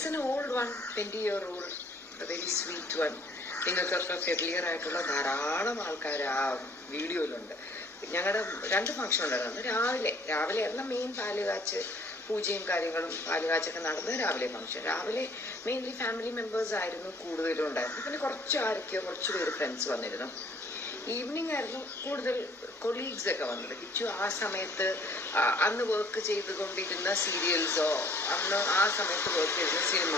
It's an old one, 20-year-old, a very sweet one. നിങ്ങൾക്കൊക്കെ familiar ആയിട്ടുള്ള ധാരാളം ആൾക്കാർ ആ വീഡിയോയിലുണ്ട്. ഞങ്ങളുടെ 2 ഫംഗ്ഷൻ ഉണ്ടായിരുന്നു. രാവിലെ ആയിരുന്നു മെയിൻ പാലുകാച്ച്, പൂജയും കാര്യങ്ങളും പാലുകാച്ചൊക്കെ നടന്നത് രാവിലെ ഫംഗ്ഷൻ. രാവിലെ മെയിൻലി ഫാമിലി മെമ്പേഴ്സ് ആയിരുന്നു കൂടുതലും ഉണ്ടായിരുന്നു. പിന്നെ കുറച്ച് പേര് ഫ്രണ്ട്സ് വന്നിരുന്നു. ഈവനിങ് ആയിരുന്നു കൂടുതൽ കൊളീഗ്സ് ഒക്കെ വന്നത്. കിച്ചു ആ സമയത്ത് അന്ന് വർക്ക് ചെയ്തുകൊണ്ടിരുന്ന സീരിയൽസോ ആ സമയത്ത് വർക്ക് ചെയ്തിരുന്ന സിനിമ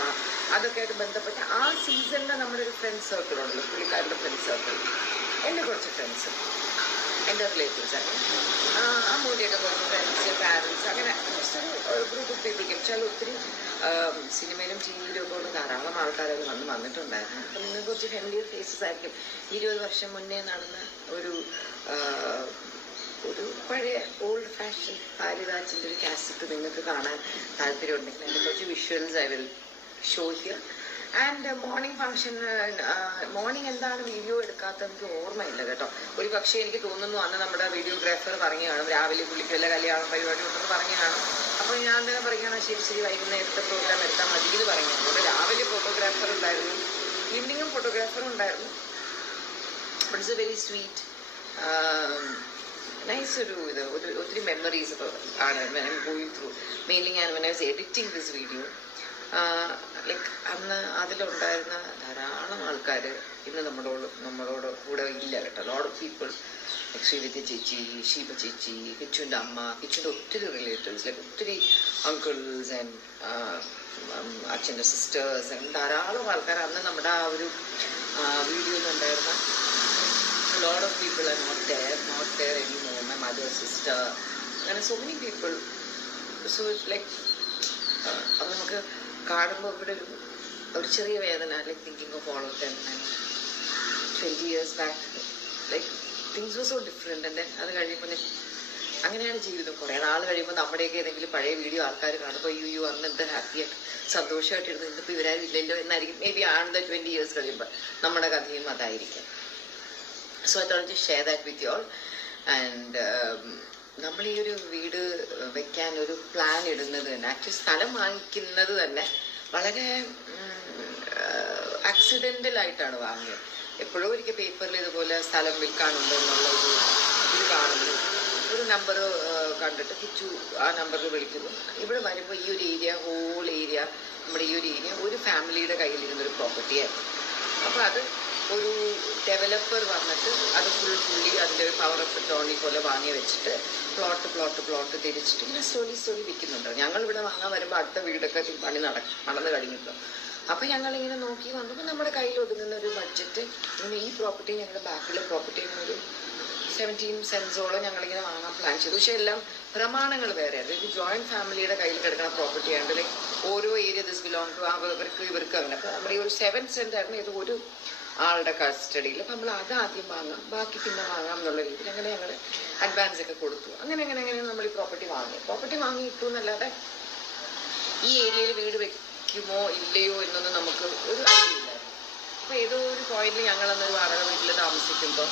അതൊക്കെ ആയിട്ട് ബന്ധപ്പെട്ട ആ സീസണിലെ നമ്മുടെ ഒരു ഫ്രണ്ട് സർക്കിൾ ഉണ്ടല്ലോ, പുള്ളിക്കാരുടെ ഫ്രണ്ട് സർക്കിൾ. എൻ്റെ കുറച്ച് ഫ്രണ്ട്സ്, എൻ്റെ റിലേറ്റീവ്സ് ആണ്. അമ്മൂടിയൊക്കെ കുറച്ച് ഫ്രണ്ട്സ്, പാരൻസ്, അങ്ങനെ ഒരു ഗ്രൂപ്പ് ഓഫ് പീപ്പിൾ. കിച്ചാൽ ഒത്തിരി സിനിമയിലും ടി വിയിലും ഒക്കെ ഉള്ള ധാരാളം ആൾക്കാരൊക്കെ വന്നിട്ടുണ്ടായിരുന്നു. അപ്പം നിങ്ങൾക്ക് കുറച്ച് ഫെമിലിയർ ഫേസസ് ആയിരിക്കും. 20 വർഷം മുന്നേ നടന്ന ഒരു പഴയ ഓൾഡ് ഫാഷൻ പാലുകാച്ചിൻ്റെ ഒരു കാസറ്റ് നിങ്ങൾക്ക് കാണാൻ താല്പര്യമുണ്ടെങ്കിൽ അതിൻ്റെ കുറച്ച് visuals I will show here. And morning function, morning എന്താണ് വീഡിയോ എടുക്കാത്തത് എനിക്ക് ഓർമ്മയില്ല കേട്ടോ. ഒരു പക്ഷേ എനിക്ക് തോന്നുന്നു അന്ന് നമ്മുടെ വീഡിയോഗ്രാഫർ പറഞ്ഞു കാണും രാവിലെ പുള്ളിക്ക് വല്ല കല്യാണം പരിപാടി ഉണ്ടെന്ന് പറഞ്ഞു കാണും. അപ്പോൾ ഞാൻ തന്നെ പറയുകയാണ് ശരി വൈകുന്നേരത്തെ പ്രോഗ്രാം എടുത്താൽ മതി എന്ന് പറഞ്ഞു. അതുകൊണ്ട് രാവിലെ ഫോട്ടോഗ്രാഫർ ഉണ്ടായിരുന്നു, ഈവനിങ്ങും ഫോട്ടോഗ്രാഫർ ഉണ്ടായിരുന്നു. It's a very sweet nice ഒത്തിരി മെമ്മറീസ് ആണ് ഗോയിങ് ത്രൂ. മെയിൻലി ഞാൻ when I was editing this video, like അന്ന് അതിലുണ്ടായിരുന്ന ധാരാളം ആൾക്കാർ ഇന്ന് നമ്മളോട് കൂടെ ഇല്ല കേട്ടോ. Lot of people, like Sreevidya ചേച്ചി, ഷീബ ചേച്ചി, കിച്ചുവിൻ്റെ അമ്മ, കിച്ചുവിൻ്റെ ഒത്തിരി റിലേറ്റീവ്സ്, ലൈക്ക് ഒത്തിരി അങ്കിൾസ് ആൻഡ് അച്ഛൻ്റെ സിസ്റ്റേഴ്സ് ആൻഡ് ധാരാളം ആൾക്കാർ അന്ന് നമ്മുടെ ആ ഒരു വീഡിയോയിലുണ്ടായിരുന്ന lot of people are not there anymore. My mother, sister, അങ്ങനെ so many people. So it's like അത് നമുക്ക് കാണുമ്പോൾ ഇവിടെ ഒരു ചെറിയ വേദന, like thinking of all of them. 20 years back, like things were so different. And then അത് കഴിയുമ്പോൾ അങ്ങനെയാണ് ജീവിതം. കുറേ നാൾ കഴിയുമ്പോൾ നമ്മുടെയൊക്കെ ഏതെങ്കിലും പഴയ വീഡിയോ ആൾക്കാർ കാണുമ്പോൾ അയ്യോ അന്ന് എന്താ ഹാപ്പിയായിട്ട് സന്തോഷമായിട്ടിരുന്നു, ഇന്നിപ്പോൾ ഇവരാരും ഇല്ലല്ലോ എന്നായിരിക്കും മേ ബി ആണ് 20 years കഴിയുമ്പോൾ നമ്മുടെ കഥയും അതായിരിക്കും. So I thought to share that with you all. And നമ്മൾ ഈ ഒരു വീട് വെക്കാൻ ഒരു പ്ലാൻ ഇടുന്നത് തന്നെ, ആക്ച്വലി സ്ഥലം വാങ്ങിക്കുന്നത് തന്നെ വളരെ ആക്സിഡൻ്റലായിട്ടാണ് വാങ്ങിയത്. എപ്പോഴും ഒരിക്കൽ പേപ്പറിൽ ഇതുപോലെ സ്ഥലം വിൽക്കാനുണ്ടോ എന്നുള്ള ഇത് കാണുന്നു. ഒരു നമ്പർ കണ്ടിട്ട് കിച്ചു ആ നമ്പറിൽ വിളിക്കുന്നു. ഇവിടെ വരുമ്പോൾ ഈ ഒരു ഏരിയ, ഹോൾ ഏരിയ, നമ്മുടെ ഈ ഒരു ഏരിയ ഒരു ഫാമിലിയുടെ കയ്യിലിരുന്നൊരു പ്രോപ്പർട്ടിയായിരുന്നു. അപ്പോൾ അത് ഒരു ഡെവലപ്പർ വന്നിട്ട് അത് പുള്ളി അതിൻ്റെ ഒരു പവർ ഓഫ് ടോണി പോലെ വാങ്ങി വെച്ചിട്ട് പ്ലോട്ട് തിരിച്ചിട്ട് ഇങ്ങനെ സ്ലോലി വിൽക്കുന്നുണ്ട്. ഞങ്ങളിവിടെ വാങ്ങാൻ വരുമ്പോൾ അടുത്ത വീടൊക്കെ പണി നടന്നു കഴിഞ്ഞിട്ടോ. അപ്പോൾ ഞങ്ങളിങ്ങനെ നോക്കി വന്നപ്പോൾ നമ്മുടെ കയ്യിൽ ഒതുങ്ങുന്ന ഒരു ബഡ്ജറ്റ്, ഈ പ്രോപ്പർട്ടി ഞങ്ങളുടെ ബാക്കിലെ പ്രോപ്പർട്ടി ഒരു 17 സെൻസോളം ഞങ്ങളിങ്ങനെ വാങ്ങാൻ പ്ലാൻ ചെയ്തു. പക്ഷെ എല്ലാം പ്രമാണങ്ങൾ വേറെ. അതായത് ജോയിൻറ്റ് ഫാമിലിയുടെ കയ്യിൽ കിടക്കുന്ന പ്രോപ്പർട്ടി ആയതുകൊണ്ട് ലൈക്ക് ഓരോ ഏരിയ ദിസ് ബിലോങ് ടു ഇവർക്ക് അങ്ങനെ. അപ്പോൾ നമ്മുടെ ഈ ഒരു 7 സെൻറ്റ് ആയിരുന്നു ഇത് ഒരു ആളുടെ കസ്റ്റഡിയിൽ. അപ്പം നമ്മൾ അതാദ്യം വാങ്ങാം, ബാക്കി പിന്നെ വാങ്ങാം എന്നുള്ള രീതിയിൽ അങ്ങനെ ഞങ്ങൾ അഡ്വാൻസ് ഒക്കെ കൊടുത്തു. അങ്ങനെ നമ്മൾ ഈ പ്രോപ്പർട്ടി വാങ്ങിയിട്ടു എന്നല്ലാതെ ഈ ഏരിയയിൽ വീട് വെക്കുമോ ഇല്ലയോ എന്നൊന്നും നമുക്ക് ഒരു ഐഡിയ ഇല്ലായിരുന്നു. അപ്പോൾ ഏതോ ഒരു പോയിന്റിൽ ഞങ്ങളന്നൊരു വാടക വീട്ടിൽ താമസിക്കുമ്പോൾ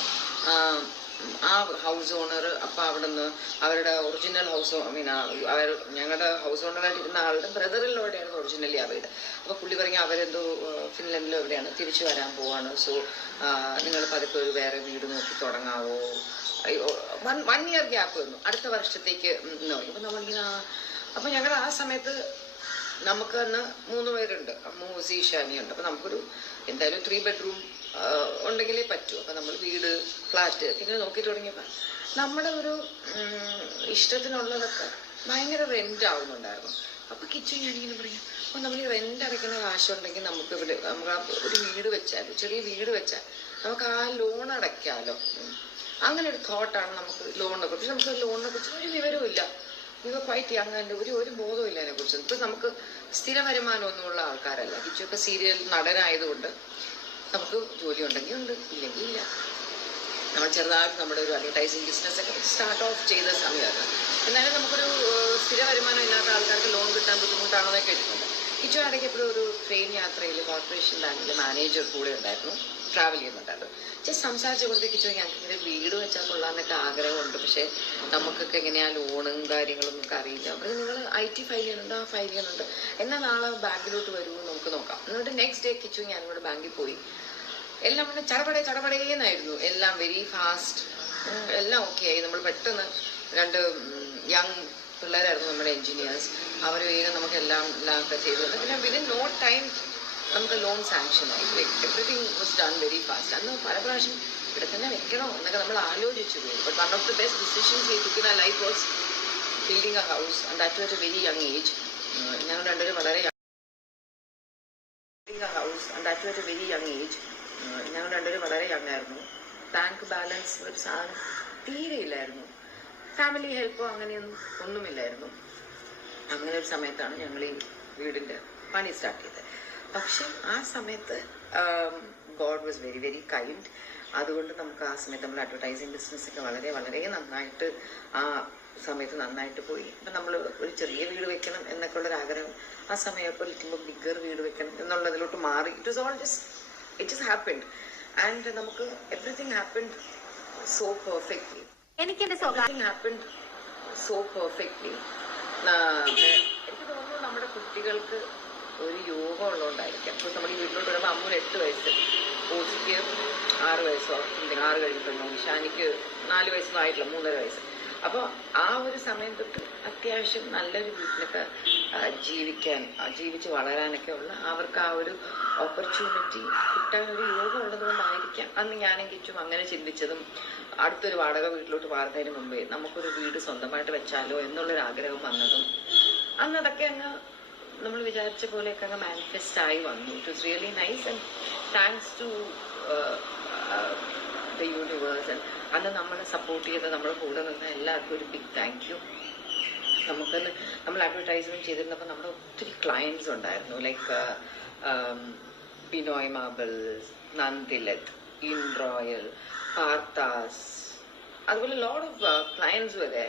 ആ ഹൗസ് ഓണർ അപ്പോൾ അവിടെ നിന്ന് അവരുടെ ഒറിജിനൽ ഞങ്ങളുടെ ഹൗസ് ഓണറായിട്ടിരുന്ന ആളുടെ ബ്രദറിലൂടെയാണ് ഒറിജിനലി ആ വീട്. അപ്പോൾ പുള്ളി പറഞ്ഞ അവരെന്തോ ഫിൻലൻഡിലോ എവിടെയാണ് തിരിച്ചു വരാൻ പോവാണ്. സോ നിങ്ങൾ പതുക്കെ ഒരു വേറെ വീട് നോക്കി തുടങ്ങാവോ. 1 year ഗ്യാപ്പ് വന്നു, അടുത്ത വർഷത്തേക്ക് നോക്കി. അപ്പം നമ്മളിങ്ങനെ അപ്പം ഞങ്ങൾ ആ സമയത്ത് നമുക്ക് അന്ന് 3 പേരുണ്ട്, അമ്മു, ഈശാനിയുണ്ട്. അപ്പം നമുക്കൊരു എന്തായാലും 3 bedroom ഉണ്ടെങ്കിലേ പറ്റൂ. അപ്പം നമ്മൾ വീട്, ഫ്ലാറ്റ് ഇങ്ങനെ നോക്കി തുടങ്ങിയപ്പോൾ നമ്മുടെ ഒരു ഇഷ്ടത്തിനുള്ളതൊക്കെ ഭയങ്കര റെൻ്റ് ആവുന്നുണ്ടായിരുന്നു. അപ്പോൾ കിച്ചു ഞാനിങ്ങനെ പറയും, അപ്പോൾ നമ്മൾ ഈ റെൻ്റ് അടയ്ക്കുന്ന കാശുണ്ടെങ്കിൽ നമുക്ക് ഇവിടെ നമുക്ക് ഒരു വീട് വെച്ചാൽ, ചെറിയ വീട് വെച്ചാൽ നമുക്ക് ആ ലോൺ അടയ്ക്കാമല്ലോ. അങ്ങനെ ഒരു തോട്ടാണ് നമുക്ക് ലോണിനെ കുറിച്ച്. നമുക്ക് ലോണിനെ കുറിച്ച് ഒരു വിവരവും ഇല്ല. ക്വൈറ്റ് അങ്ങനെ ഒരു ബോധവും ഇല്ല അതിനെക്കുറിച്ച്. ഇപ്പം നമുക്ക് സ്ഥിര വരുമാനമൊന്നുമുള്ള ആൾക്കാരല്ല. കിച്ചുവൊക്കെ സീരിയൽ നടനായതുകൊണ്ട് നമുക്ക് ജോലി ഉണ്ടെങ്കിൽ ഉണ്ട്, ഇല്ലെങ്കിൽ ഇല്ല. നമ്മൾ ചെറുതായിട്ട് നമ്മുടെ ഒരു അഡ്വർടൈസിങ് ബിസിനസ്സൊക്കെ സ്റ്റാർട്ട് ഓഫ് ചെയ്ത സമയമാണ്. എന്നാലും നമുക്കൊരു സ്ഥിര വരുമാനം ഇല്ലാത്ത ആൾക്കാർക്ക് ലോൺ കിട്ടാൻ ബുദ്ധിമുട്ടാണെന്നൊക്കെ കേട്ടിട്ടുണ്ട്. കിച്ചു ഇടയ്ക്ക് എപ്പോഴും ഒരു ട്രെയിൻ യാത്രയിൽ കോർപ്പറേഷൻ ബാങ്കിലെ മാനേജർ കൂടെ ഉണ്ടായിരുന്നു. ട്രാവൽ ചെയ്യുന്നുണ്ടല്ലോ. ജസ്റ്റ് സംസാരിച്ച കൊടുത്തേക്ക് ചോദിച്ചാൽ ഞങ്ങൾക്ക് ഇങ്ങനെ വീട് വെച്ചാൽ കൊള്ളാന്നൊക്കെ ആഗ്രഹമുണ്ട്, പക്ഷെ നമുക്കൊക്കെ എങ്ങനെയാ ലോണും കാര്യങ്ങളും ഒക്കെ അറിയില്ല. അപ്പോൾ നിങ്ങൾ IT ഫയൽ ചെയ്യുന്നുണ്ട്, ആ ഫയൽ ചെയ്യുന്നുണ്ട്, എന്നാൽ നാളെ ബാങ്കിലോട്ട് വരുമോ നമുക്ക് നോക്കാം. എന്നിട്ട് നെക്സ്റ്റ് ഡേ കിച്ചു ഞാനും കൂടെ ബാങ്കിൽ പോയി. എല്ലാം പിന്നെ ചടപടേന്നായിരുന്നു, എല്ലാം വെരി ഫാസ്റ്റ്, എല്ലാം ഓക്കെ ആയി. നമ്മൾ പെട്ടെന്ന് 2 യങ് പിള്ളേരായിരുന്നു നമ്മുടെ എൻജിനീയേഴ്സ്, അവർ വേഗം നമുക്ക് എല്ലാം ഒക്കെ ചെയ്തു. പിന്നെ വിതിൻ നോ ടൈം നമുക്ക് ലോൺ സാങ്ഷൻ ആയി. Everything was done very fast. അന്ന് പല പ്രാവശ്യം ഇവിടെ തന്നെ വെക്കണോ എന്നൊക്കെ നമ്മൾ ആലോചിച്ചു പോയി. But one of the best decisions we took in our life was building a house, and that at a very young age. ഞങ്ങൾ രണ്ടുപേരും വളരെ യങ് ആയിരുന്നു. ബാങ്ക് ബാലൻസ് ഒരു സാധനം തീരെ ഇല്ലായിരുന്നു, ഫാമിലി ഹെൽപ്പോ അങ്ങനെയൊന്നും ഒന്നുമില്ലായിരുന്നു. അങ്ങനെ ഒരു സമയത്താണ് ഞങ്ങൾ ഈ വീടിന്റെ പണി സ്റ്റാർട്ട് ചെയ്തത്. പക്ഷെ ആ സമയത്ത് God was very very kind. അതുകൊണ്ട് നമുക്ക് ആ സമയത്ത് നമ്മൾ അഡ്വർടൈസിങ് ബിസിനസ്സൊക്കെ വളരെ വളരെ നന്നായിട്ട് ആ സമയത്ത് നന്നായിട്ട് പോയി. അപ്പം നമ്മൾ ഒരു ചെറിയ വീട് വെക്കണം എന്നൊക്കെ ഉള്ളൊരാഗ്രഹം ആ സമയപ്പോൾ ലിറ്റിൽ ബിഗ്ഗർ വീട് വെക്കണം എന്നുള്ളതിലോട്ട് മാറി. ഇറ്റ് ജസ്റ്റ് ഹാപ്പൻഡ്, ആൻഡ് നമുക്ക് എവറിത്തിങ് ഹാപ്പൻഡ് സോ പെർഫെക്റ്റ്ലി. എനിക്ക് തോന്നുന്നു നമ്മുടെ കുട്ടികൾക്ക് ഒരു യോഗം ഉള്ളതുകൊണ്ടായിരിക്കാം. ഇപ്പോൾ നമ്മൾ ഈ വീട്ടിലോട്ട് വരുമ്പോൾ അമ്മൂന് 8 വയസ്സ്, ഓച്ചിക്ക് 6 വയസ്സോ 6 കഴിഞ്ഞിട്ടുണ്ടോ, ഷാനിക്ക് 4 വയസ്സൊന്നും ആയിട്ടില്ല, 3.5 വയസ്സ്. അപ്പോൾ ആ ഒരു സമയം തൊട്ട് അത്യാവശ്യം നല്ലൊരു വീട്ടിലൊക്കെ ജീവിച്ച് വളരാനൊക്കെ ഉള്ള അവർക്ക് ആ ഒരു ഓപ്പർച്യൂണിറ്റി കിട്ടാൻ ഒരു യോഗം ഉള്ളത് കൊണ്ടായിരിക്കാം അന്ന് ഞാനും കിച്ചും അങ്ങനെ ചിന്തിച്ചതും അടുത്തൊരു വാടക വീട്ടിലോട്ട് മാറുന്നതിന് മുമ്പേ നമുക്കൊരു വീട് സ്വന്തമായിട്ട് വെച്ചാലോ എന്നുള്ളൊരാഗ്രഹം വന്നതും അന്ന് അതൊക്കെ അങ്ങ് നമ്മൾ വിചാരിച്ച പോലെയൊക്കെ അങ്ങ് മാനിഫെസ്റ്റ് ആയി വന്നു. It was really nice, and thanks to the universe. അന്ന് നമ്മളെ സപ്പോർട്ട് ചെയ്ത് നമ്മളെ കൂടെ നിന്ന് എല്ലാവർക്കും ഒരു ബിഗ് താങ്ക് യു. നമ്മൾ അഡ്വർടൈസ്മെന്റ് ചെയ്തിരുന്നപ്പോൾ നമ്മുടെ ഒത്തിരി ക്ലയൻസ് ഉണ്ടായിരുന്നു, ലൈക്ക് ബിനോയ് മാർബിൾസ്, നന്ദിലത്ത്, ഇൻറോയൽ, പാർത്താസ്, അതുപോലെ ലോട്ട് ഓഫ് ക്ലയൻസ് വരെ.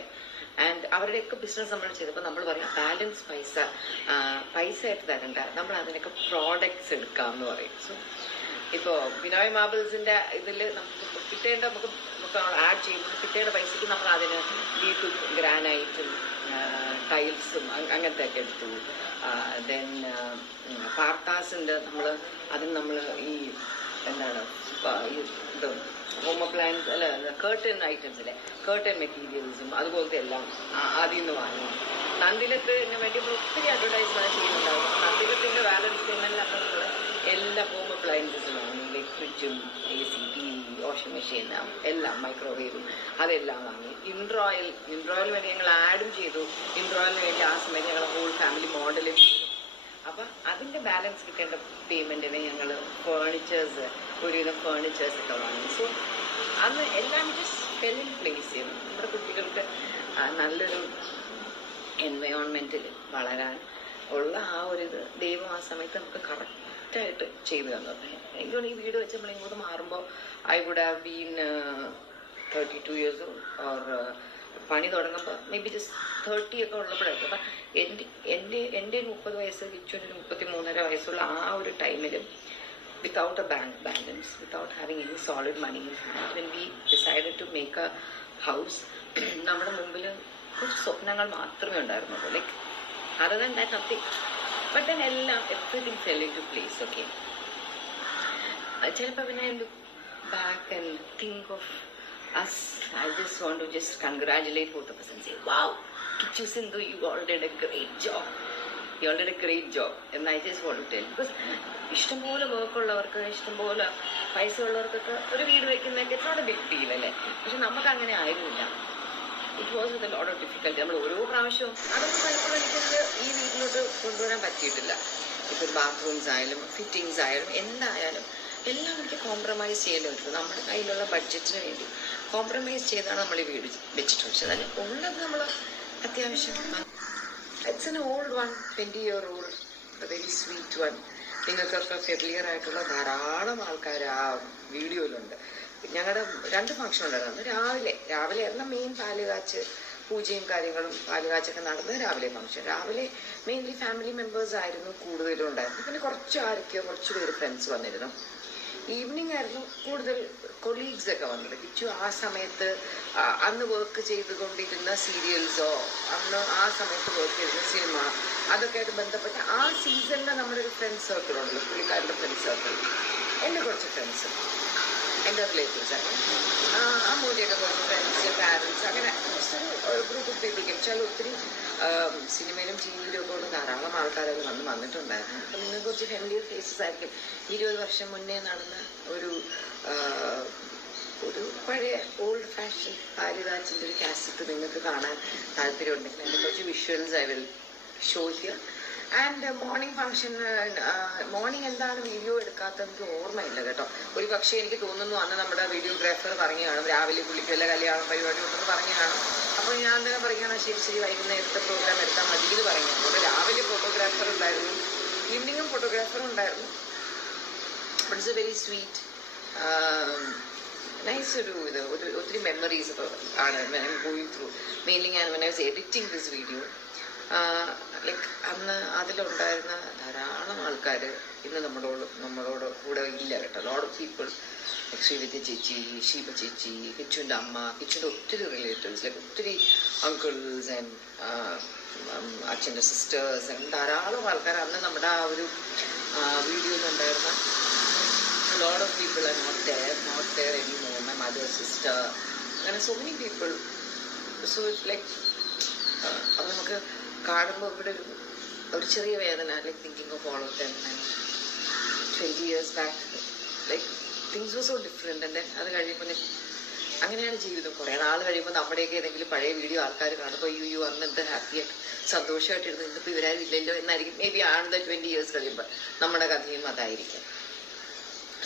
ആൻഡ് അവരുടെയൊക്കെ ബിസിനസ് നമ്മൾ ചെയ്തപ്പോൾ നമ്മൾ പറയാം ബാലൻസ് പൈസ ആയിട്ട് തരണ്ട, നമ്മൾ അതിനൊക്കെ പ്രോഡക്ട്സ് എടുക്കാം എന്ന് പറയും. സോ ഇപ്പോൾ ബിനോയ് മാർബിൾസിന്റെ ഇതിൽ നമുക്ക് കിട്ടേണ്ട നമുക്ക് ആഡ് ചെയ്യുമ്പോൾ കിട്ടേണ്ട പൈസയ്ക്ക് നമ്മൾ അതിന് വീട്ടു ഗ്രാനൈറ്റും ടൈൽസും അങ്ങനത്തെ ഒക്കെ എടുത്തു. ദെൻ പാർത്താസിൻ്റെ നമ്മൾ ഈ എന്താണ് ഇത് ഹോം അപ്ലയൻസ് അല്ല കേർട്ടൻ ഐറ്റംസിലെ കേർട്ടൻ മെറ്റീരിയൽസും അതുപോലത്തെ എല്ലാം അതിൽ നിന്ന് വാങ്ങി. നന്ദിലത്തിന് വേണ്ടി നമ്മൾ ഒത്തിരി അഡ്വർടൈസ്മെന്റ് ചെയ്യുന്നുണ്ടാവും. നന്ദിലത്തിന്റെ ബാലൻസ് പേയ്മെന്റിലൊക്കെ നമ്മൾ എല്ലാ ഹോം അപ്ലയൻസസും വാങ്ങി, ലൈക്ക് ഫ്രിഡ്ജും AC TV വാഷിംഗ് മെഷീൻ എല്ലാം, മൈക്രോവേവും അതെല്ലാം വാങ്ങി. ഇൻട്രോയിൽ വേണ്ടി ഞങ്ങൾ ആഡും ചെയ്തു. ഇൻട്രോയിലിന് വേണ്ടി ആ സമയത്ത് ഞങ്ങൾ ഹോൾ ഫാമിലി മോഡലും ചെയ്തു. അപ്പം അതിൻ്റെ ബാലൻസ് കിട്ടേണ്ട പേയ്മെൻറ്റിന് ഞങ്ങൾ ഒരുവിധം ഫേർണിച്ചേഴ്സ് ഒക്കെ വാങ്ങി. സോ അന്ന് എല്ലാം ജസ്റ്റ് ഫെൽ ഇൻ പ്ലേസ് ചെയ്തു. നമ്മുടെ കുട്ടികൾക്ക് നല്ലൊരു എൻവയോൺമെൻറ്റിൽ വളരാൻ ഉള്ള ആ ഒരു ഇത് ദൈവം ആ സമയത്ത് നമുക്ക് കറക്റ്റായിട്ട് ചെയ്തു തന്നത്. എനിക്കൊന്ന് ഈ വീട് വെച്ച് നമ്മൾ ഇങ്ങോട്ട് മാറുമ്പോൾ I would have been 32 years old, or പണി തുടങ്ങുമ്പോൾ മേ ബി ജസ്റ്റ് 30 ഒക്കെ ഉള്ളപ്പോഴായിരിക്കും. അപ്പം എൻ്റെ 30 വയസ്സ്, കിച്ചുവിന് 33.5 വയസ്സുള്ള ആ ഒരു ടൈമിലും without a bank balance, without having any solid money in hand, when we decided to make a house, നമ്മുടെ മുമ്പിൽ കുറച്ച് സ്വപ്നങ്ങൾ മാത്രമേ ഉണ്ടായിരുന്നുള്ളൂ. Like other than that nothing. But then everything fell into place. Okay, ചിലപ്പോൾ when I look back and think of us, I just want to just congratulate both of us and say, wow, Kichu Sindhu, you all did a great job. And I just want to tell, because ഇഷ്ടംപോലെ വർക്കുള്ളവർക്ക്, ഇഷ്ടംപോലെ പൈസ ഉള്ളവർക്കൊക്കെ ഒരു വീട് വെക്കുന്നതൊക്കെ it's not a big deal അല്ലേ. പക്ഷെ നമുക്ക് അങ്ങനെ ആയിരുന്നില്ല. It was with a lot of difficulty. നമ്മൾ ഓരോ പ്രാവശ്യവും അതൊക്കെ പലപ്പോഴും എനിക്കത് ഈ വീട്ടിലോട്ട് കൊണ്ടുവരാൻ പറ്റിയിട്ടില്ല. ഇപ്പോൾ ബാത്റൂംസ് ആയാലും ഫിറ്റിങ്സ് ആയാലും എന്തായാലും എല്ലാം എനിക്ക് കോംപ്രമൈസ് ചെയ്യേണ്ടി വരും. നമ്മുടെ കയ്യിലുള്ള ബഡ്ജറ്റിന് വേണ്ടി കോംപ്രമൈസ് ചെയ്താണ് നമ്മൾ ഈ വീട് വെച്ചിട്ട് വെച്ചത്. അതിന് ഉള്ളത് നമ്മൾ അത്യാവശ്യം it's an old one, 20-year-old, very sweet one. നിങ്ങൾക്കൊക്കെ ഫെമിലിയർ ആയിട്ടുള്ള ധാരാളം ആൾക്കാർ ആ വീഡിയോയിലുണ്ട്. ഞങ്ങളുടെ 2 ഫംഗ്ഷൻ ഉണ്ടായിരുന്നു. രാവിലെ ആയിരുന്നു മെയിൻ പാലുകാച്ച്, പൂജയും കാര്യങ്ങളും പാലുകാച്ചൊക്കെ നടന്നത് രാവിലെ ഫംഗ്ഷൻ. രാവിലെ മെയിൻലി ഫാമിലി മെമ്പേഴ്സ് ആയിരുന്നു കൂടുതലും ഉണ്ടായിരുന്നു. പിന്നെ കുറച്ച് പേര് ഫ്രണ്ട്സ് വന്നിരുന്നു. ഈവനിങ് ആയിരുന്നു കൂടുതൽ കൊളീഗ്സ് ഒക്കെ വന്നത്. കിച്ചു ആ സമയത്ത് അന്ന് വർക്ക് ചെയ്തുകൊണ്ടിരുന്ന സീരിയൽസോ അന്ന് ആ സമയത്ത് വർക്ക് ചെയ്തിരുന്ന സിനിമ അതൊക്കെ ആയിട്ട് ബന്ധപ്പെട്ട് ആ സീസണിലെ നമ്മുടെ ഒരു ഫ്രണ്ട് സർക്കിൾ ഉണ്ടല്ലോ, പുള്ളിക്കാരുടെ ഫ്രണ്ട് സർക്കിൾ, എൻ്റെ കുറച്ച് ഫ്രണ്ട്സ്, എൻ്റെ റിലേറ്റീവ്സ് ആണ്, അമ്മൂടിയൊക്കെ കുറച്ച് ഫ്രണ്ട്സ്, പാരൻസ്, അങ്ങനെ ഒരു ഗ്രൂപ്പ് ഓഫ് പീപ്പിൾ. കിച്ചാൽ ഒത്തിരി സിനിമയിലും ടി വിയിലും ഒക്കെ ഉള്ള ധാരാളം ആൾക്കാരൊക്കെ വന്നിട്ടുണ്ടായിരുന്നു. അപ്പം നിങ്ങൾക്ക് കുറച്ച് ഫെമിലിയർ ഫേസസ് ആയിരിക്കും. 20 വർഷം മുന്നേ നടന്ന ഒരു പഴയ ഓൾഡ് ഫാഷൻ പാരിരാജിൻ്റെ ഒരു കാസറ്റ് നിങ്ങൾക്ക് കാണാൻ താല്പര്യമുണ്ടെങ്കിൽ അതിൻ്റെ കുറച്ച് visuals I will show here. And morning function, morning എന്താണ് വീഡിയോ എടുക്കാത്തത് എനിക്ക് ഓർമ്മയില്ല കേട്ടോ. ഒരു പക്ഷേ എനിക്ക് തോന്നുന്നു അന്ന് നമ്മുടെ വീഡിയോഗ്രാഫർ പറഞ്ഞു കാണും രാവിലെ പുള്ളിക്കല്ല കല്യാണം പരിപാടി ഉണ്ടെന്ന് പറഞ്ഞു കാണും. അപ്പോൾ ഞാൻ തന്നെ പറയുകയാണ് ശരി വൈകുന്നേരത്തെ പ്രോഗ്രാം എടുത്താൽ മതി എന്ന് പറഞ്ഞു. അതുകൊണ്ട് രാവിലെ ഫോട്ടോഗ്രാഫർ ഉണ്ടായിരുന്നു, ഈവനിങ്ങും ഫോട്ടോഗ്രാഫറും ഉണ്ടായിരുന്നു. It's a very sweet nice ഒത്തിരി മെമ്മറീസ് ആണ് ഗോയിങ് ത്രൂ. മെയിൻലി ഞാൻ when I was editing this video, like അന്ന് അതിലുണ്ടായിരുന്ന ധാരാളം ആൾക്കാർ ഇന്ന് നമ്മളോട് കൂടെ ഇല്ല കേട്ടോ. Lot of people, like Sreevidya ചേച്ചി, ഷീബ ചേച്ചി, കിച്ചുവിൻ്റെ അമ്മ, കിച്ചുവിൻ്റെ ഒത്തിരി റിലേറ്റീവ്സ്, ലൈക്ക് ഒത്തിരി അങ്കിൾസ് ആൻഡ് അച്ഛൻ്റെ സിസ്റ്റേഴ്സ് ആൻഡ് ധാരാളം ആൾക്കാർ അന്ന് നമ്മുടെ ആ ഒരു വീഡിയോയിലുണ്ടായിരുന്ന lot of people are not there anymore. My mother's sister, and so many people. So it's like അത് നമുക്ക് കാണുമ്പോൾ ഇവിടെ ഒരു ചെറിയ വേദന, like thinking of all of them. 20 years back, like things was so different. And then അത് കഴിയുമ്പോൾ അങ്ങനെയാണ് ജീവിതം. കുറേ നാൾ കഴിയുമ്പോൾ നമ്മുടെയൊക്കെ ഏതെങ്കിലും പഴയ വീഡിയോ ആൾക്കാർ കാണുമ്പോൾ യു അന്ന് എന്ത് ഹാപ്പിയായിട്ട് സന്തോഷമായിട്ടിരുന്നു, ഇന്നിപ്പോൾ ഇവരാരും ഇല്ലല്ലോ എന്നായിരിക്കും മേ ബി ആണ് 20 years കഴിയുമ്പോൾ നമ്മുടെ കഥയും അതായിരിക്കും.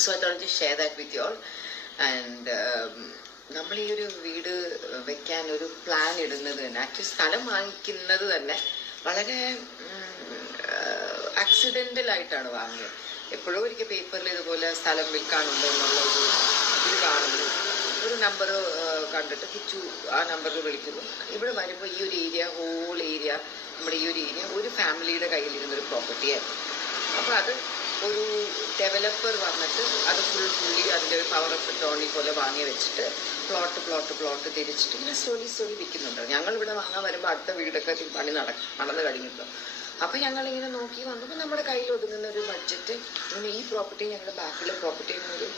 So I thought I'd just share that with you all. And നമ്മൾ ഈ ഒരു വീട് വെക്കാൻ ഒരു പ്ലാൻ ഇടുന്നത് തന്നെ, ആക്ച്വലി സ്ഥലം വാങ്ങിക്കുന്നത് തന്നെ വളരെ ആക്സിഡൻ്റൽ ആയിട്ടാണ് വാങ്ങിയത്. എപ്പോഴും ഒരിക്കൽ പേപ്പറിൽ ഇതുപോലെ സ്ഥലം വിൽക്കാനുണ്ട് എന്നുള്ള ഇത് കാണുന്നു. ഒരു നമ്പർ കണ്ടിട്ട് കിച്ചു ആ നമ്പറിൽ വിളിക്കുന്നു. ഇവിടെ വരുമ്പോൾ ഈ ഒരു ഏരിയ, ഹോൾ ഏരിയ, നമ്മുടെ ഈ ഒരു ഏരിയ ഒരു ഫാമിലിയുടെ കയ്യിലിരുന്നൊരു പ്രോപ്പർട്ടിയായിരുന്നു. അപ്പോൾ അത് ഒരു ഡെവലപ്പർ വന്നിട്ട് അത് പുള്ളി അതിൻ്റെ ഒരു പവർ ഓഫ് ടോണി പോലെ വാങ്ങി വെച്ചിട്ട് പ്ലോട്ട് തിരിച്ചിട്ട് ഇങ്ങനെ സ്ലോലി വിൽക്കുന്നുണ്ട്. ഞങ്ങളിവിടെ വാങ്ങാൻ വരുമ്പോൾ അടുത്ത വീടൊക്കെ പണി നടന്നു കഴിഞ്ഞിട്ടോ. അപ്പം ഞങ്ങളിങ്ങനെ നോക്കി വന്നപ്പോൾ നമ്മുടെ കയ്യിൽ ഒതുങ്ങുന്ന ഒരു ബഡ്ജറ്റ്, ഈ പ്രോപ്പർട്ടി ഞങ്ങളുടെ ബാക്കിലെ പ്രോപ്പർട്ടി ഒരു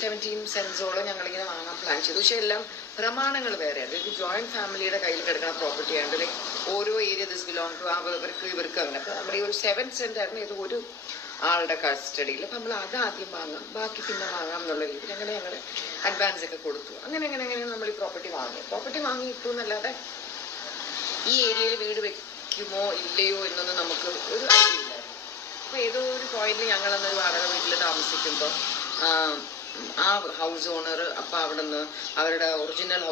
17 സെൻസോളം ഞങ്ങളിങ്ങനെ വാങ്ങാൻ പ്ലാൻ ചെയ്തു. പക്ഷെ എല്ലാം പ്രമാണങ്ങൾ വേറെ. അതായത് ജോയിൻറ്റ് ഫാമിലിയുടെ കയ്യിൽ കിടക്കുന്ന പ്രോപ്പർട്ടി ആയതുകൊണ്ട് ലൈക്ക് ഓരോ ഏരിയ ദിസ് ബിലോങ് ടു ഇവർക്ക് അങ്ങനെ. അപ്പോൾ നമ്മുടെ ഈ ഒരു 7 സെൻറ്റ് ആയിരുന്നു ഇത് ഒരു ആളുടെ കസ്റ്റഡിയിൽ. അപ്പം നമ്മൾ അതാദ്യം വാങ്ങാം, ബാക്കി പിന്നെ വാങ്ങാം എന്നുള്ള രീതിയിൽ അങ്ങനെ ഞങ്ങൾ അഡ്വാൻസ് ഒക്കെ കൊടുത്തു. അങ്ങനെ നമ്മൾ ഈ പ്രോപ്പർട്ടി വാങ്ങി ഇട്ടു എന്നല്ലാതെ ഈ ഏരിയയിൽ വീട് വെക്കുമോ ഇല്ലയോ എന്നൊന്നും നമുക്ക് ഒരു ഐഡിയ ഇല്ലായിരുന്നു. അപ്പോൾ ഏതോ ഒരു പോയിന്റിൽ ഞങ്ങളന്നൊരു വാടക വീട്ടിൽ താമസിക്കുമ്പോൾ ആ ഹൗസ് ഓണർ അപ്പം അവിടെ നിന്ന് അവരുടെ ഒറിജിനൽ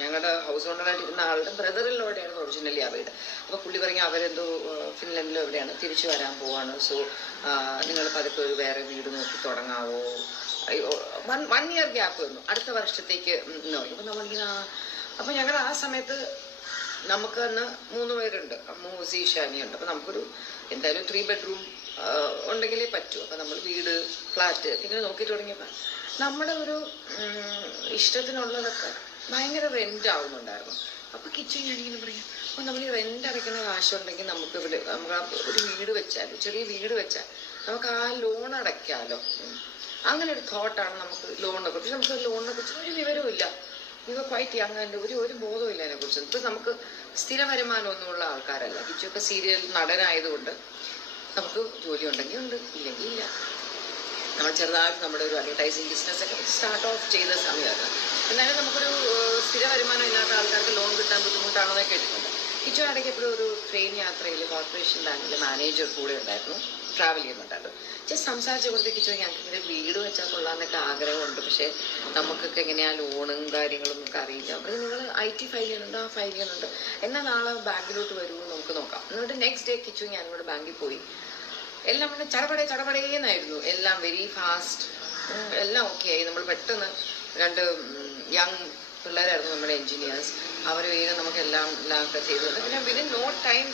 ഞങ്ങളുടെ ഹൗസ് ഓണറായിട്ടിരുന്ന ആളുടെ ബ്രദറിലൂടെയാണ് ഒറിജിനലി ആ വീട്. അപ്പോൾ പുള്ളി പറഞ്ഞ അവരെന്തോ ഫിൻലൻഡിലോ എവിടെയാണ് തിരിച്ചു വരാൻ പോവാണ്. സോ നിങ്ങൾ പതുക്കെ ഒരു വേറെ വീട് നോക്കി തുടങ്ങാവോ. 1 year ഗ്യാപ്പ് വന്നു, അടുത്ത വർഷത്തേക്ക് നോക്കി. അപ്പം നമ്മളിങ്ങനെ അപ്പം ഞങ്ങൾ ആ സമയത്ത് നമുക്ക് അന്ന് 3 പേരുണ്ട്, അമ്മു, ഈശാനിയുണ്ട്. അപ്പം നമുക്കൊരു എന്തായാലും 3 bedroom ഉണ്ടെങ്കിലേ പറ്റൂ. അപ്പം നമ്മൾ വീട്, ഫ്ലാറ്റ് ഇങ്ങനെ നോക്കി തുടങ്ങിയപ്പോൾ നമ്മുടെ ഒരു ഇഷ്ടത്തിനുള്ളതൊക്കെ ഭയങ്കര റെൻ്റ് ആവുന്നുണ്ടായിരുന്നു. അപ്പോൾ കിച്ചൺ ഞാനിങ്ങനെ പറയാം, അപ്പോൾ നമ്മൾ ഈ റെൻ്റ് അടയ്ക്കുന്ന കാശുണ്ടെങ്കിൽ നമുക്ക് ഒരു വീട് വെച്ചാൽ, ചെറിയ വീട് വെച്ചാൽ നമുക്ക് ആ ലോൺ അടയ്ക്കാമല്ലോ. അങ്ങനെ ഒരു തോട്ടാണ് നമുക്ക് ലോണിനെ കുറിച്ച്. നമുക്ക് ലോണിനെ കുറിച്ച് ഒരു വിവരവും ഇല്ല. ഇവ ക്വൈറ്റ് യങ് ആൻഡ് ഒരു ബോധവും ഇല്ല അതിനെക്കുറിച്ച്. ഇപ്പം നമുക്ക് സ്ഥിര വരുമാനമൊന്നുമുള്ള ആൾക്കാരല്ല. കിച്ചൊക്കെ സീരിയൽ നടനായതുകൊണ്ട് നമുക്ക് ജോലി ഉണ്ടെങ്കിൽ ഉണ്ട്, ഇല്ലെങ്കിൽ ഇല്ല. നമ്മൾ ചെറുതായിട്ട് നമ്മുടെ ഒരു അഡ്വർടൈസിങ് ബിസിനസ്സൊക്കെ സ്റ്റാർട്ട് ഓഫ് ചെയ്ത സമയമാണ്. എന്നാലും നമുക്കൊരു സ്ഥിര വരുമാനം ഇല്ലാത്ത ആൾക്കാർക്ക് ലോൺ കിട്ടാൻ ബുദ്ധിമുട്ടാണെന്നൊക്കെ കേട്ടിട്ടുണ്ട്. കിച്ചു ഇടയ്ക്ക് എപ്പോഴും ഒരു ട്രെയിൻ യാത്രയിൽ കോർപ്പറേഷൻ ബാങ്കിലെ മാനേജർ കൂടെ ഉണ്ടായിരുന്നു, ട്രാവൽ ചെയ്യുന്നുണ്ടായിരുന്നു. ജസ്റ്റ് സംസാരിച്ച കൊടുത്ത് കിച്ചു ഞങ്ങൾക്ക് ഇങ്ങനെ വീട് വെച്ചാൽ കൊള്ളാമെന്നൊക്കെ ആഗ്രഹമുണ്ട്, പക്ഷേ നമുക്കൊക്കെ എങ്ങനെയാണ് ലോണും കാര്യങ്ങളും നമുക്ക് അറിയില്ല. അപ്പോൾ നിങ്ങൾ IT ഫയൽ ചെയ്യുന്നുണ്ട്, ആ ഫയൽ ചെയ്യുന്നുണ്ട്, എന്നാൽ നാളെ ബാങ്കിലോട്ട് വരുമെന്ന് നമുക്ക് നോക്കാം. എന്നിട്ട് നെക്സ്റ്റ് ഡേ കിച്ചു ഞാനും കൂടെ ബാങ്കിൽ പോയി. എല്ലാം കൂടെ ചടപടേന്നായിരുന്നു, എല്ലാം വെരി ഫാസ്റ്റ്, എല്ലാം ഓക്കെ ആയി. നമ്മൾ പെട്ടെന്ന് 2 യങ് പിള്ളേരായിരുന്നു നമ്മുടെ എൻജിനീയേഴ്സ്. അവർ വേഗം നമുക്കെല്ലാം ഒക്കെ ചെയ്തു. പിന്നെ വിതിൻ നോ ടൈം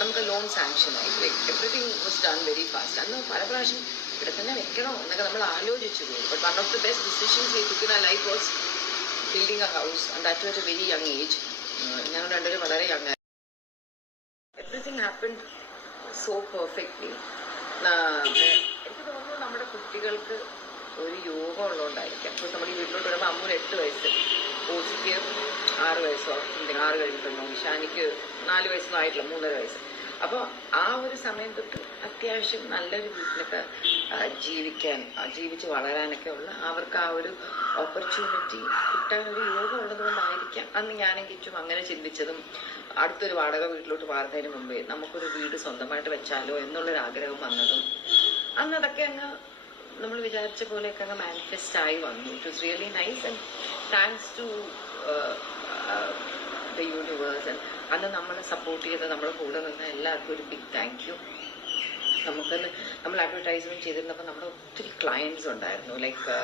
നമുക്ക് ലോൺ സാങ്ഷനായി. Like everything was done very fast. അന്ന് പല പ്രാവശ്യം ഇവിടെ തന്നെ വെക്കണോ എന്നൊക്കെ നമ്മൾ ആലോചിച്ചു പോയി. But one of the best decisions we took in our life was building a house, and that was a very young age. ഞങ്ങൾ രണ്ടുപേരും വളരെ യങ് ആയിരുന്നു. Everything happened so perfectly. എനിക്ക് തോന്നുന്നു നമ്മുടെ കുട്ടികൾക്ക് ഒരു യോഗം ഉള്ളതുകൊണ്ടായിരിക്കാം. ഇപ്പോൾ നമ്മൾ ഈ വീട്ടിലോട്ട് വരുമ്പോൾ അമ്മൂന് 8 വയസ്സ്, ഓച്ചിക്ക് 6 വയസ്സോ 6 കഴിഞ്ഞിട്ടുണ്ടോ, ഇഷാനിക്ക് 4 വയസ്സൊന്നും ആയിട്ടില്ല, 3.5 വയസ്സ്. അപ്പോൾ ആ ഒരു സമയം തൊട്ട് അത്യാവശ്യം നല്ലൊരു വീട്ടിലൊക്കെ ജീവിച്ച് വളരാനൊക്കെ ഉള്ള അവർക്ക് ആ ഒരു ഓപ്പർച്യൂണിറ്റി കിട്ടാനൊരു യോഗം ഉള്ളത് കൊണ്ടായിരിക്കാം അന്ന് ഞാനും കിച്ചും അങ്ങനെ ചിന്തിച്ചതും അടുത്തൊരു വാടക വീട്ടിലോട്ട് മാറുന്നതിന് മുമ്പേ നമുക്കൊരു വീട് സ്വന്തമായിട്ട് വെച്ചാലോ എന്നുള്ളൊരു ആഗ്രഹം വന്നതും അന്ന് അതൊക്കെ അങ്ങ് നമ്മൾ വിചാരിച്ച പോലെയൊക്കെ അങ്ങ് മാനിഫെസ്റ്റ് ആയി വന്നു. It was really nice and thanks to the universe. അന്ന് നമ്മളെ സപ്പോർട്ട് ചെയ്ത് നമ്മുടെ കൂടെ നിന്ന് എല്ലാവർക്കും ഒരു ബിഗ് താങ്ക് യു. നമുക്കന്ന് നമ്മൾ അഡ്വർടൈസ്മെന്റ് ചെയ്തിരുന്നപ്പോൾ നമ്മുടെ ഒത്തിരി ക്ലയൻസ് ഉണ്ടായിരുന്നു. Like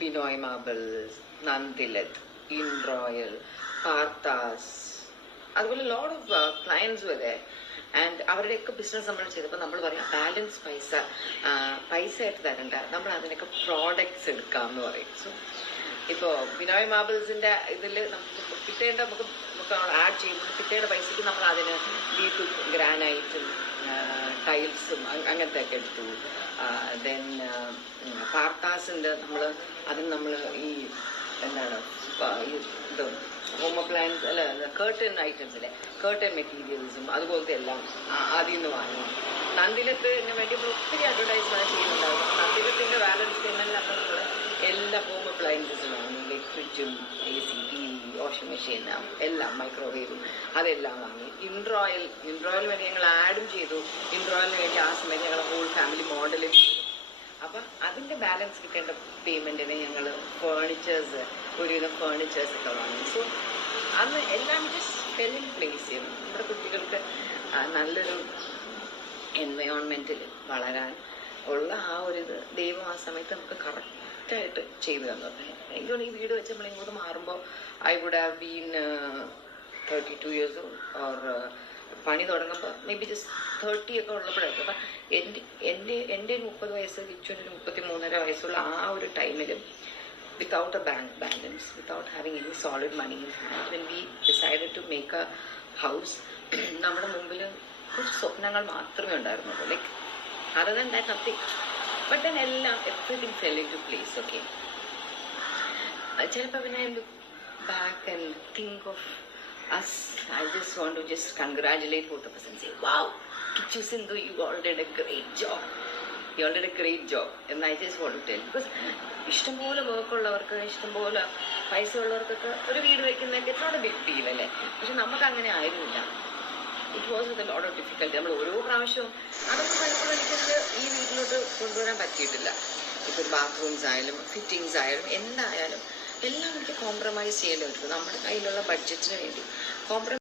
Binoy marbles, Nandilath, in royal, Parthas, അതുപോലെ ലോട്ട് ഓഫ് ക്ലയൻസ് വരെ. ആൻഡ് അവരുടെയൊക്കെ ബിസിനസ് നമ്മൾ ചെയ്തപ്പോൾ നമ്മൾ പറയാം ബാലൻസ് പൈസ ആയിട്ട് തരണ്ട, നമ്മൾ അതിനൊക്കെ പ്രോഡക്ട്സ് എടുക്കാം എന്ന് പറയും. സോ ഇപ്പോൾ ബിനോയ് മാർബിൾസിന്റെ ഇതിൽ നമുക്ക് കിട്ടേണ്ട നമുക്ക് ആഡ് ചെയ്യുമ്പോൾ കിട്ടേണ്ട പൈസക്ക് നമ്മൾ അതിന് വീട്ടു ഗ്രാനൈറ്റും ടൈൽസും അങ്ങനത്തെ ഒക്കെ എടുത്തു. ദെൻ പാർത്താസിൻ്റെ നമ്മൾ ഈ എന്താണ് ഇത് ഹോം അപ്ലയൻസ് അല്ല കേർട്ടൻ ഐറ്റംസിലെ കേർട്ടൻ മെറ്റീരിയൽസും അതുപോലത്തെ എല്ലാം അതിൽ നിന്ന് വാങ്ങി. നന്ദിലത്തിന് വേണ്ടി നമ്മൾ ഒത്തിരി അഡ്വർടൈസ്മെന്റ് ചെയ്യുന്നുണ്ടാവും. നന്ദിലത്തിന്റെ ബാലൻസ് പേയ്മെന്റിൽ അപ്പോൾ നമ്മൾ എല്ലാ ഹോം അപ്ലയൻസസും വാങ്ങി. ലൈക്ക് ഫ്രിഡ്ജും AC TV വാഷിംഗ് മെഷീൻ എല്ലാം മൈക്രോവേവും അതെല്ലാം വാങ്ങി. ഇൻട്രോയിൽ വേണ്ടി ഞങ്ങൾ ആഡും ചെയ്തു. ഇൻട്രോയിലിന് വേണ്ടി ആ സമയത്ത് ഞങ്ങൾ ഹോൾ ഫാമിലി മോഡലും ചെയ്തു. അപ്പം അതിൻ്റെ ബാലൻസ് കിട്ടേണ്ട പേയ്മെൻറ്റിന് ഞങ്ങൾ ഒരുവിധം ഫേർണിച്ചേഴ്സ് ഒക്കെ വാങ്ങി. സോ അന്ന് എല്ലാം ജസ്റ്റ് ഫെൽ ഇൻ പ്ലേസ് ചെയ്യും. നമ്മുടെ കുട്ടികൾക്ക് നല്ലൊരു എൻവയോൺമെൻറ്റിൽ വളരാൻ ഉള്ള ആ ഒരു ഇത് ദൈവം ആ സമയത്ത് നമുക്ക് കറക്റ്റായിട്ട് ചെയ്തു തന്നത്. എനിക്ക് തോന്നുന്നു ഈ വീട് വെച്ച് നമ്മൾ ഇങ്ങോട്ട് മാറുമ്പോൾ I would have been 32 years old or പണി തുടങ്ങുമ്പോൾ മേ ബി ജസ്റ്റ് 30 ഒക്കെ ഉള്ളപ്പോഴായിരിക്കും. അപ്പം എൻ്റെ 30 വയസ്സ്, കിച്ചുവിന് 33.5 വയസ്സുള്ള ആ ഒരു ടൈമിലും without a bank balance, without having any solid money in hand, when we decided to make a house, നമ്മുടെ മുമ്പിൽ കുറച്ച് സ്വപ്നങ്ങൾ മാത്രമേ ഉണ്ടായിരുന്നുള്ളൂ. Like other than that nothing. But then everything fell into place. Okay, ചിലപ്പോൾ when I look back and think of us, I just want to just congratulate both of us and say, wow, Kichu Sindhu, you all did a great job. You all did a great job. And I just want to tell, because ഇഷ്ടംപോലെ വർക്കുള്ളവർക്ക്, ഇഷ്ടംപോലെ പൈസ ഉള്ളവർക്കൊക്കെ ഒരു വീട് വെക്കുന്നതൊക്കെ it's not a big deal അല്ലേ. പക്ഷെ നമുക്ക് അങ്ങനെ ആയിരുന്നില്ല. It was with a lot of difficulty. നമ്മൾ ഓരോ പ്രാവശ്യവും അതൊക്കെ പലപ്പോഴും എനിക്കത് ഈ വീട്ടിലോട്ട് കൊണ്ടുവരാൻ പറ്റിയിട്ടില്ല. ഇപ്പോൾ ഒരു ബാത്റൂംസ് ആയാലും ഫിറ്റിങ്സ് ആയാലും എന്തായാലും എല്ലാം എനിക്ക് കോംപ്രമൈസ് ചെയ്യേണ്ടി വരും. നമ്മുടെ കയ്യിലുള്ള ബഡ്ജറ്റിന് വേണ്ടി കോംപ്രമൈസ്